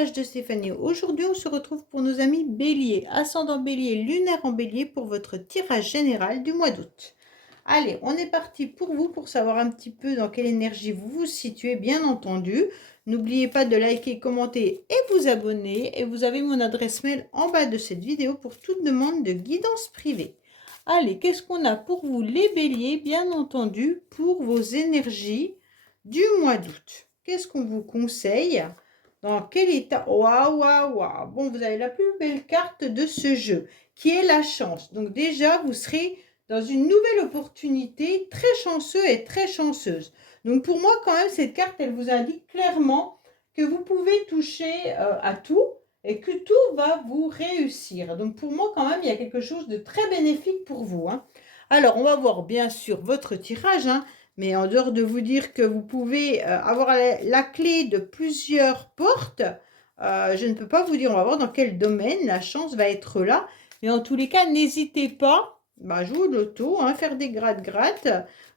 message de Stéphanie. Aujourd'hui, on se retrouve pour nos amis Bélier, ascendant Bélier, lunaire en Bélier pour votre tirage général du mois d'août. Allez, on est parti pour vous pour savoir un petit peu dans quelle énergie vous vous situez, bien entendu. N'oubliez pas de liker, commenter et vous abonner. Et vous avez mon adresse mail en bas de cette vidéo pour toute demande de guidance privée. Allez, qu'est-ce qu'on a pour vous les Béliers, bien entendu, pour vos énergies du mois d'août? Qu'est-ce qu'on vous conseille? Dans quel état? Waouh, waouh, waouh. Bon, vous avez la plus belle carte de ce jeu, qui est la chance. Donc déjà, vous serez dans une nouvelle opportunité, très chanceux et très chanceuse. Donc pour moi, quand même, cette carte, elle vous indique clairement que vous pouvez toucher à tout et que tout va vous réussir. Donc pour moi, quand même, il y a quelque chose de très bénéfique pour vous, hein. Alors, on va voir bien sûr votre tirage, hein. Mais en dehors de vous dire que vous pouvez avoir la clé de plusieurs portes, je ne peux pas vous dire, on va voir dans quel domaine la chance va être là. Mais en tous les cas, n'hésitez pas, jouer au loto, hein, faire des gratte-gratte,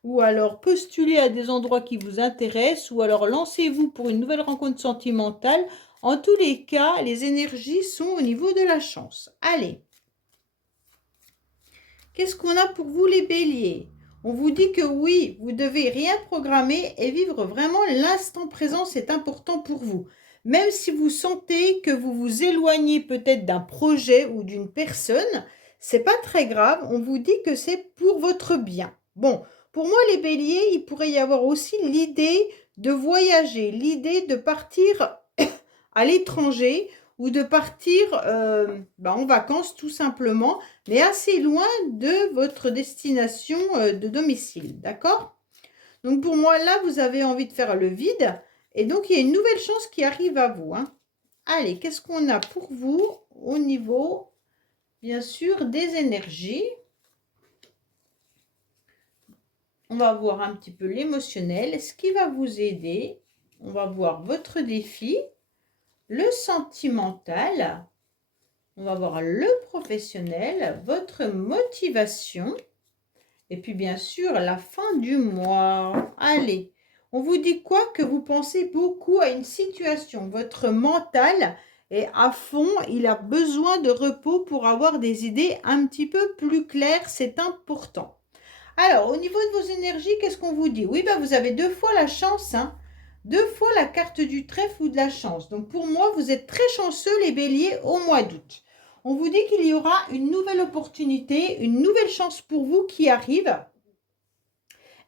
ou alors postuler à des endroits qui vous intéressent, ou alors lancez-vous pour une nouvelle rencontre sentimentale. En tous les cas, les énergies sont au niveau de la chance. Allez, qu'est-ce qu'on a pour vous les béliers? On vous dit que oui, vous devez rien programmer et vivre vraiment l'instant présent, c'est important pour vous. Même si vous sentez que vous vous éloignez peut-être d'un projet ou d'une personne, c'est pas très grave, on vous dit que c'est pour votre bien. Bon, pour moi les béliers, il pourrait y avoir aussi l'idée de voyager, l'idée de partir à l'étranger ou de partir en vacances tout simplement, mais assez loin de votre destination de domicile, d'accord? Donc pour moi, là, vous avez envie de faire le vide, et donc il y a une nouvelle chance qui arrive à vous, hein. Allez, qu'est-ce qu'on a pour vous au niveau, bien sûr, des énergies? On va voir un petit peu l'émotionnel, ce qui va vous aider. On va voir votre défi, le sentimental. On va voir le professionnel, votre motivation et puis bien sûr la fin du mois. Allez, on vous dit quoi? Que vous pensez beaucoup à une situation. Votre mental est à fond, il a besoin de repos pour avoir des idées un petit peu plus claires, c'est important. Alors, au niveau de vos énergies, qu'est-ce qu'on vous dit? Oui, vous avez deux fois la chance, hein. Deux fois la carte du trèfle ou de la chance. Donc pour moi, vous êtes très chanceux les béliers au mois d'août. On vous dit qu'il y aura une nouvelle opportunité, une nouvelle chance pour vous qui arrive.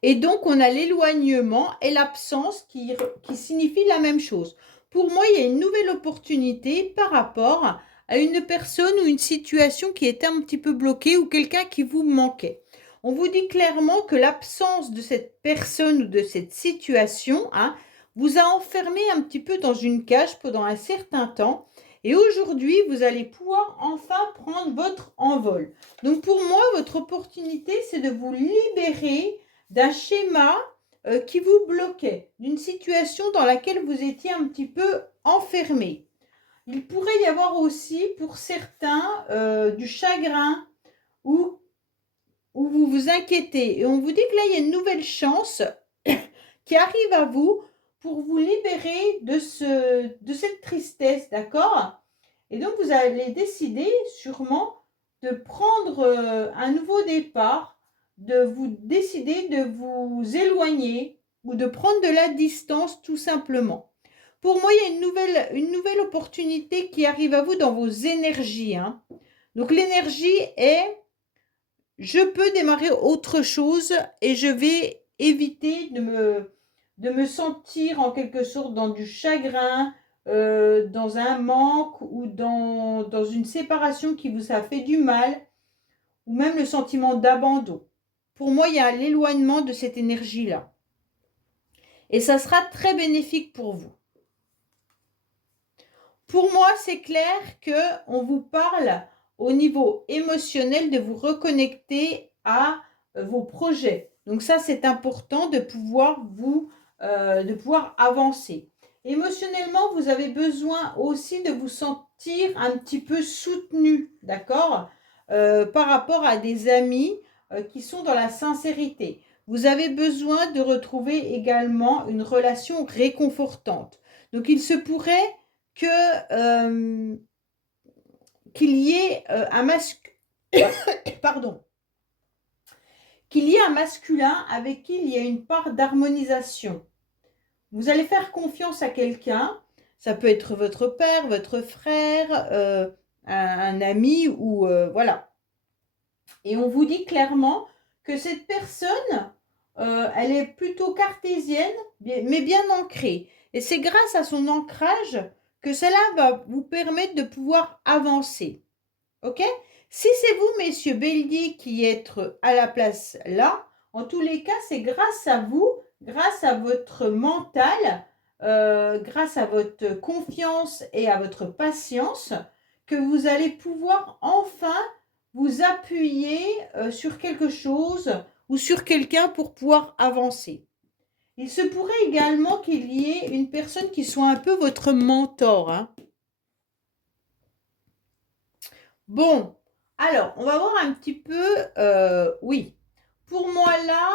Et donc on a l'éloignement et l'absence qui signifient la même chose. Pour moi, il y a une nouvelle opportunité par rapport à une personne ou une situation qui était un petit peu bloquée ou quelqu'un qui vous manquait. On vous dit clairement que l'absence de cette personne ou de cette situation, hein, vous a enfermé un petit peu dans une cage pendant un certain temps. Et aujourd'hui, vous allez pouvoir enfin prendre votre envol. Donc pour moi, votre opportunité, c'est de vous libérer d'un schéma qui vous bloquait, d'une situation dans laquelle vous étiez un petit peu enfermé. Il pourrait y avoir aussi pour certains du chagrin ou vous vous inquiétez. Et on vous dit que là, il y a une nouvelle chance qui arrive à vous pour vous libérer de cette tristesse, d'accord? Et donc, vous allez décider sûrement de prendre un nouveau départ, de vous décider de vous éloigner ou de prendre de la distance tout simplement. Pour moi, il y a une nouvelle opportunité qui arrive à vous dans vos énergies, hein. Donc, l'énergie est je peux démarrer autre chose et je vais éviter de me sentir en quelque sorte dans du chagrin, dans un manque ou dans une séparation qui vous a fait du mal, ou même le sentiment d'abandon. Pour moi, il y a l'éloignement de cette énergie-là. Et ça sera très bénéfique pour vous. Pour moi, c'est clair qu'on vous parle au niveau émotionnel de vous reconnecter à vos projets. Donc ça, c'est important de pouvoir avancer. Émotionnellement, vous avez besoin aussi de vous sentir un petit peu soutenu, d'accord, par rapport à des amis qui sont dans la sincérité. Vous avez besoin de retrouver également une relation réconfortante. Donc il se pourrait que qu'il y ait pardon, qu'il y ait un masculin avec qui il y a une part d'harmonisation. Vous allez faire confiance à quelqu'un, ça peut être votre père, votre frère, un ami ou voilà. Et on vous dit clairement que cette personne, elle est plutôt cartésienne, mais bien ancrée. Et c'est grâce à son ancrage que cela va vous permettre de pouvoir avancer. Ok? Si c'est vous, messieurs Bélier, qui êtes à la place là, en tous les cas, c'est grâce à vous, grâce à votre mental, grâce à votre confiance et à votre patience, que vous allez pouvoir enfin vous appuyer sur quelque chose ou sur quelqu'un pour pouvoir avancer. Il se pourrait également qu'il y ait une personne qui soit un peu votre mentor, hein. Bon, alors, on va voir un petit peu, oui. Pour moi, là,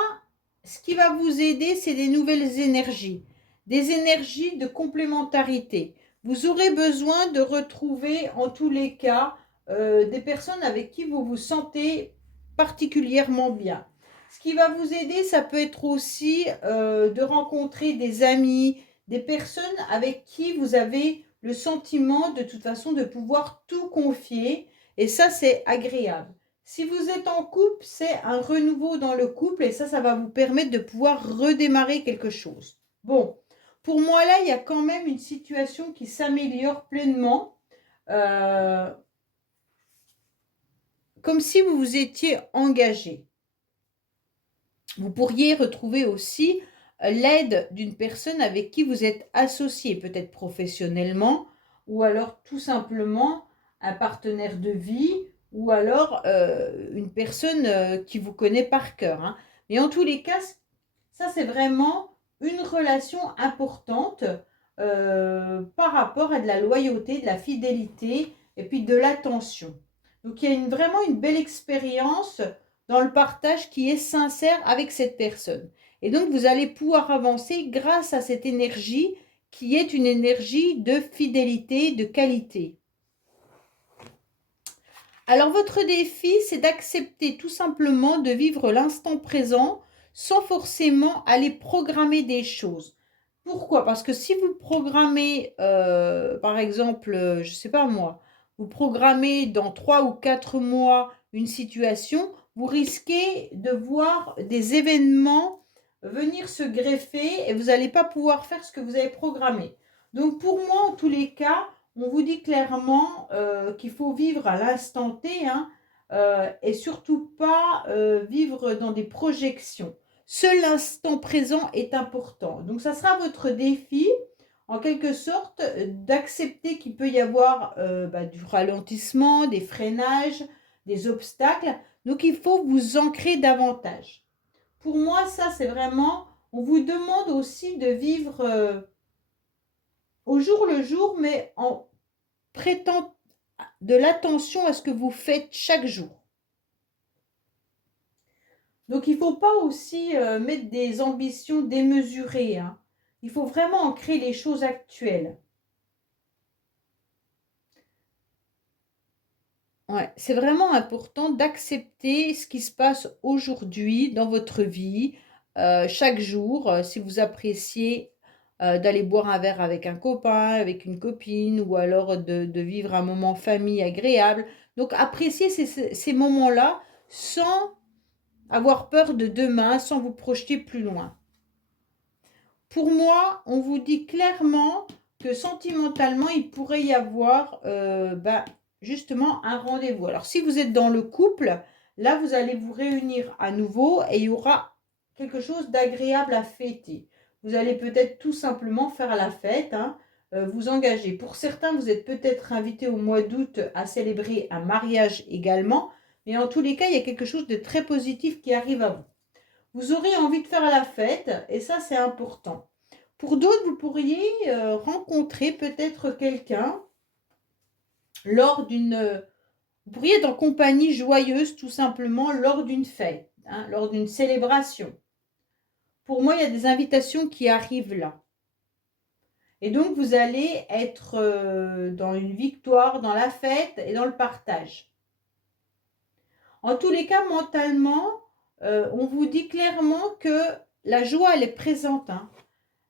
ce qui va vous aider, c'est des nouvelles énergies, des énergies de complémentarité. Vous aurez besoin de retrouver, en tous les cas, des personnes avec qui vous vous sentez particulièrement bien. Ce qui va vous aider, ça peut être aussi de rencontrer des amis, des personnes avec qui vous avez le sentiment de toute façon de pouvoir tout confier. Et ça, c'est agréable. Si vous êtes en couple, c'est un renouveau dans le couple et ça va vous permettre de pouvoir redémarrer quelque chose. Bon, pour moi, là, il y a quand même une situation qui s'améliore pleinement. Comme si vous vous étiez engagé. Vous pourriez retrouver aussi l'aide d'une personne avec qui vous êtes associé, peut-être professionnellement, ou alors tout simplement un partenaire de vie, ou alors une personne qui vous connaît par cœur, hein. Mais en tous les cas, ça c'est vraiment une relation importante par rapport à de la loyauté, de la fidélité et puis de l'attention. Donc il y a vraiment une belle expérience dans le partage qui est sincère avec cette personne. Et donc, vous allez pouvoir avancer grâce à cette énergie qui est une énergie de fidélité, de qualité. Alors, votre défi, c'est d'accepter tout simplement de vivre l'instant présent sans forcément aller programmer des choses. Pourquoi? Parce que si vous programmez, par exemple, je ne sais pas moi, vous programmez dans 3 ou 4 mois une situation, vous risquez de voir des événements venir se greffer et vous n'allez pas pouvoir faire ce que vous avez programmé. Donc pour moi, en tous les cas, on vous dit clairement qu'il faut vivre à l'instant T, hein, et surtout pas vivre dans des projections. Seul l'instant présent est important. Donc ça sera votre défi, en quelque sorte, d'accepter qu'il peut y avoir du ralentissement, des freinages, des obstacles. Donc il faut vous ancrer davantage. Pour moi, ça c'est vraiment, on vous demande aussi de vivre au jour le jour, mais en prêtant de l'attention à ce que vous faites chaque jour. Donc, il ne faut pas aussi mettre des ambitions démesurées, hein. Il faut vraiment ancrer les choses actuelles. Ouais, c'est vraiment important d'accepter ce qui se passe aujourd'hui dans votre vie, chaque jour. Si vous appréciez d'aller boire un verre avec un copain, avec une copine, ou alors de vivre un moment famille agréable. Donc, appréciez ces moments-là sans avoir peur de demain, sans vous projeter plus loin. Pour moi, on vous dit clairement que sentimentalement, il pourrait y avoir justement un rendez-vous. Alors, si vous êtes dans le couple, là, vous allez vous réunir à nouveau et il y aura quelque chose d'agréable à fêter. Vous allez peut-être tout simplement faire la fête, hein, vous engager. Pour certains, vous êtes peut-être invités au mois d'août à célébrer un mariage également. Mais en tous les cas, il y a quelque chose de très positif qui arrive à vous. Vous aurez envie de faire la fête et ça, c'est important. Pour d'autres, vous pourriez rencontrer peut-être quelqu'un lors d'une... Vous pourriez être en compagnie joyeuse tout simplement lors d'une fête, hein, lors d'une célébration. Pour moi, il y a des invitations qui arrivent là. Et donc, vous allez être dans une victoire, dans la fête et dans le partage. En tous les cas, mentalement, on vous dit clairement que la joie, elle est présente. Hein,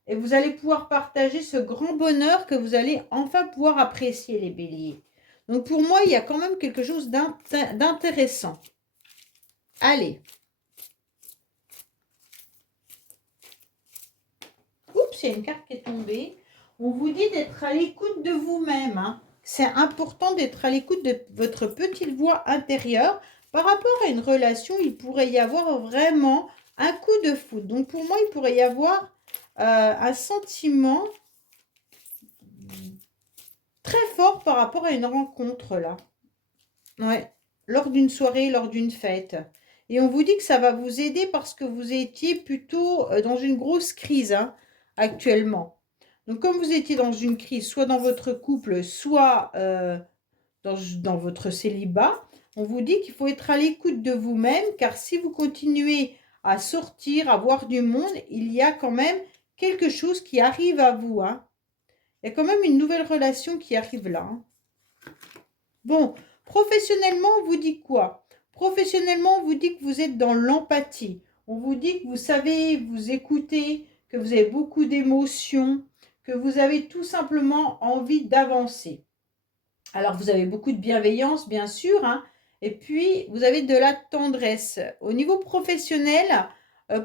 et vous allez pouvoir partager ce grand bonheur que vous allez enfin pouvoir apprécier, les béliers. Donc, pour moi, il y a quand même quelque chose d'intéressant. Allez. Oups, il y a une carte qui est tombée. On vous dit d'être à l'écoute de vous-même. Hein. C'est important d'être à l'écoute de votre petite voix intérieure. Par rapport à une relation, il pourrait y avoir vraiment un coup de foudre. Donc pour moi, il pourrait y avoir un sentiment très fort par rapport à une rencontre là. Ouais, lors d'une soirée, lors d'une fête. Et on vous dit que ça va vous aider parce que vous étiez plutôt dans une grosse crise hein, actuellement. Donc, comme vous étiez dans une crise, soit dans votre couple, soit dans votre célibat, on vous dit qu'il faut être à l'écoute de vous-même, car si vous continuez à sortir, à voir du monde, il y a quand même quelque chose qui arrive à vous. Hein. Il y a quand même une nouvelle relation qui arrive là. Hein. Bon, professionnellement, on vous dit quoi? Professionnellement, on vous dit que vous êtes dans l'empathie. On vous dit que vous savez vous écouter, que vous avez beaucoup d'émotions, que vous avez tout simplement envie d'avancer. Alors, vous avez beaucoup de bienveillance, bien sûr, hein, et puis vous avez de la tendresse. Au niveau professionnel,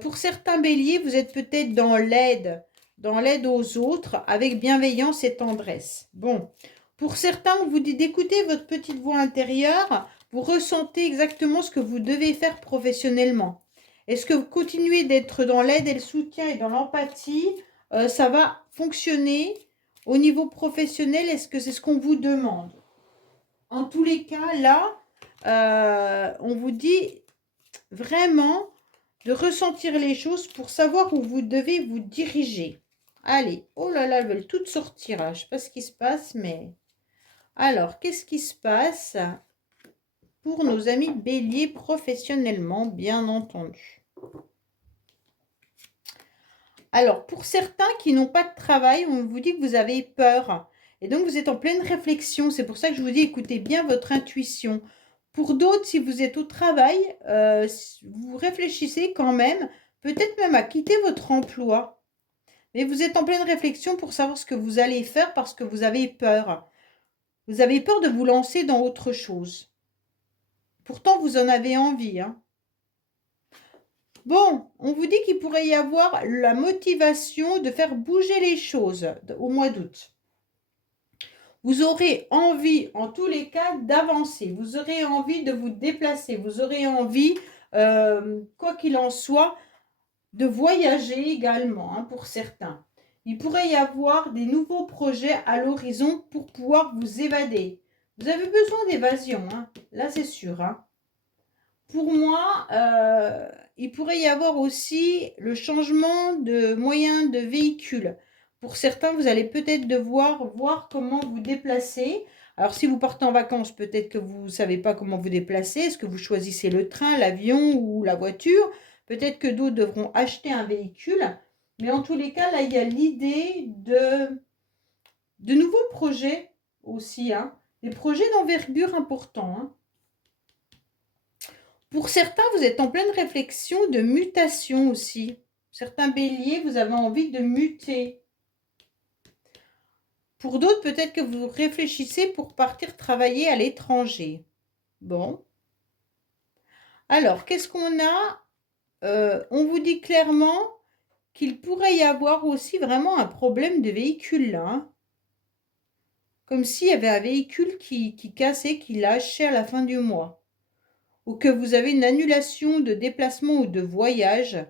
pour certains béliers, vous êtes peut-être dans l'aide aux autres, avec bienveillance et tendresse. Bon, pour certains, on vous dit d'écouter votre petite voix intérieure, vous ressentez exactement ce que vous devez faire professionnellement. Est-ce que vous continuez d'être dans l'aide et le soutien et dans l'empathie? Ça va fonctionner au niveau professionnel. Est-ce que c'est ce qu'on vous demande? En tous les cas, là, on vous dit vraiment de ressentir les choses pour savoir où vous devez vous diriger. Allez, oh là là, elles veulent toutes sortir. Là. Je ne sais pas ce qui se passe, mais... Alors, qu'est-ce qui se passe pour nos amis béliers professionnellement, bien entendu? Alors, pour certains qui n'ont pas de travail, on vous dit que vous avez peur. Et donc, vous êtes en pleine réflexion. C'est pour ça que je vous dis, écoutez bien votre intuition. Pour d'autres, si vous êtes au travail, vous réfléchissez quand même, peut-être même à quitter votre emploi. Mais vous êtes en pleine réflexion pour savoir ce que vous allez faire parce que vous avez peur. Vous avez peur de vous lancer dans autre chose. Pourtant, vous en avez envie. Hein. Bon, on vous dit qu'il pourrait y avoir la motivation de faire bouger les choses au mois d'août. Vous aurez envie, en tous les cas, d'avancer. Vous aurez envie de vous déplacer. Vous aurez envie, quoi qu'il en soit, de voyager également, hein, pour certains. Il pourrait y avoir des nouveaux projets à l'horizon pour pouvoir vous évader. Vous avez besoin d'évasion, hein, là c'est sûr. Hein. Pour moi, il pourrait y avoir aussi le changement de moyen de véhicule. Pour certains, vous allez peut-être devoir voir comment vous déplacer. Alors, si vous partez en vacances, peut-être que vous ne savez pas comment vous déplacer. Est-ce que vous choisissez le train, l'avion ou la voiture? Peut-être que d'autres devront acheter un véhicule. Mais en tous les cas, là, il y a l'idée de nouveaux projets aussi. Hein. Des projets d'envergure importants. Hein. Pour certains, vous êtes en pleine réflexion de mutation aussi. Certains béliers, vous avez envie de muter. Pour d'autres, peut-être que vous réfléchissez pour partir travailler à l'étranger. Bon. Alors, qu'est-ce qu'on a? On vous dit clairement qu'il pourrait y avoir aussi vraiment un problème de véhicule là. Hein. Comme s'il y avait un véhicule qui cassait, qui lâchait à la fin du mois. Ou que vous avez une annulation de déplacement ou de voyage.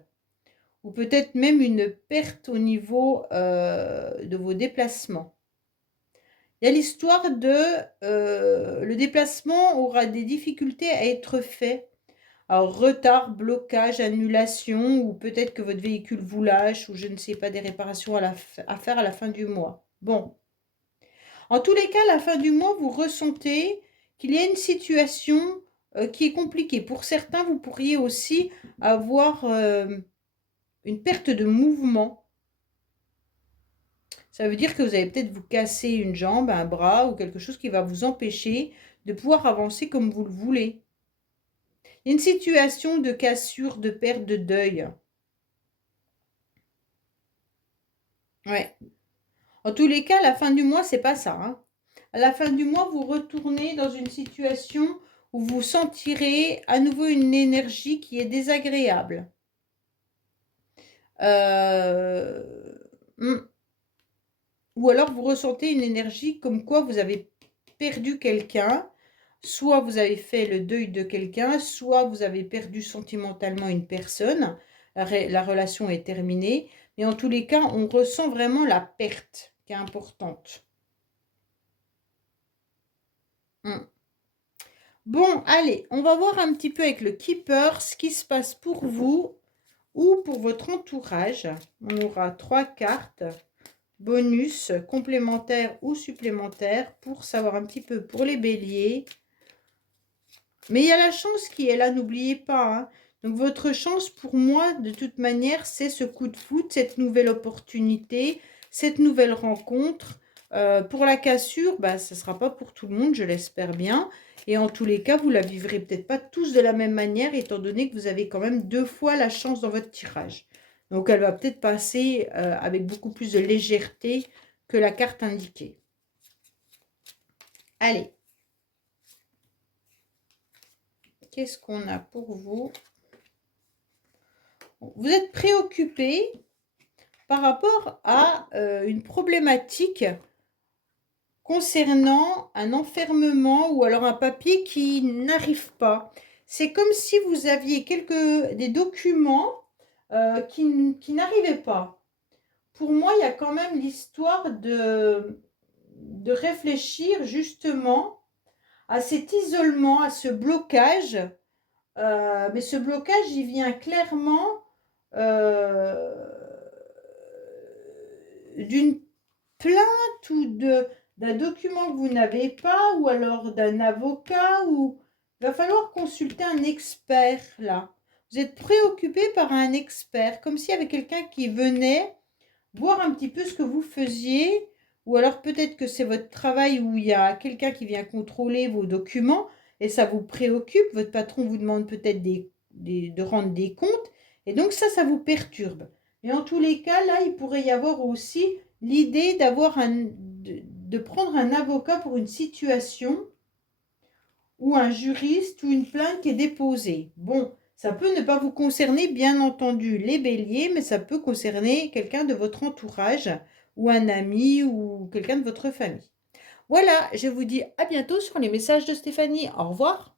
Ou peut-être même une perte au niveau de vos déplacements. Il y a l'histoire de le déplacement aura des difficultés à être fait. Alors, retard, blocage, annulation, ou peut-être que votre véhicule vous lâche, ou je ne sais pas, des réparations à faire à la fin du mois. Bon. En tous les cas, à la fin du mois, vous ressentez qu'il y a une situation qui est compliquée. Pour certains, vous pourriez aussi avoir une perte de mouvement. Ça veut dire que vous allez peut-être vous casser une jambe, un bras ou quelque chose qui va vous empêcher de pouvoir avancer comme vous le voulez. Il y a une situation de cassure, de perte, de deuil. Ouais. En tous les cas, à la fin du mois, c'est pas ça, hein. À la fin du mois, vous retournez dans une situation où vous sentirez à nouveau une énergie qui est désagréable. Euh, hmm. Ou alors vous ressentez une énergie comme quoi vous avez perdu quelqu'un, soit vous avez fait le deuil de quelqu'un, soit vous avez perdu sentimentalement une personne, la relation est terminée, mais en tous les cas, on ressent vraiment la perte qui est importante. Hmm. Bon, allez, on va voir un petit peu avec le Keeper ce qui se passe pour vous ou pour votre entourage. On aura 3 cartes, bonus, complémentaires ou supplémentaires, pour savoir un petit peu pour les béliers. Mais il y a la chance qui est là, n'oubliez pas, hein. Donc votre chance pour moi, de toute manière, c'est ce coup de foot, cette nouvelle opportunité, cette nouvelle rencontre. Pour la cassure, bah, ce ne sera pas pour tout le monde, je l'espère bien. Et en tous les cas, vous la vivrez peut-être pas tous de la même manière, étant donné que vous avez quand même 2 fois la chance dans votre tirage. Donc elle va peut-être passer avec beaucoup plus de légèreté que la carte indiquée. Allez. Qu'est-ce qu'on a pour vous? Vous êtes préoccupé par rapport à une problématique concernant un enfermement ou alors un papier qui n'arrive pas. C'est comme si vous aviez des documents qui n'arrivaient pas. Pour moi, il y a quand même l'histoire de réfléchir justement à cet isolement, à ce blocage. Mais ce blocage, il vient clairement d'une plainte ou d'un document que vous n'avez pas, ou alors d'un avocat, ou il va falloir consulter un expert là. Vous êtes préoccupé par un expert, comme s'il y avait quelqu'un qui venait voir un petit peu ce que vous faisiez, ou alors peut-être que c'est votre travail où il y a quelqu'un qui vient contrôler vos documents et ça vous préoccupe. Votre patron vous demande peut-être de rendre des comptes et donc ça vous perturbe. Mais en tous les cas, là, il pourrait y avoir aussi l'idée de prendre un avocat pour une situation ou un juriste ou une plainte qui est déposée. Bon, ça peut ne pas vous concerner, bien entendu, les béliers, mais ça peut concerner quelqu'un de votre entourage ou un ami ou quelqu'un de votre famille. Voilà, je vous dis à bientôt sur les messages de Stéphanie. Au revoir.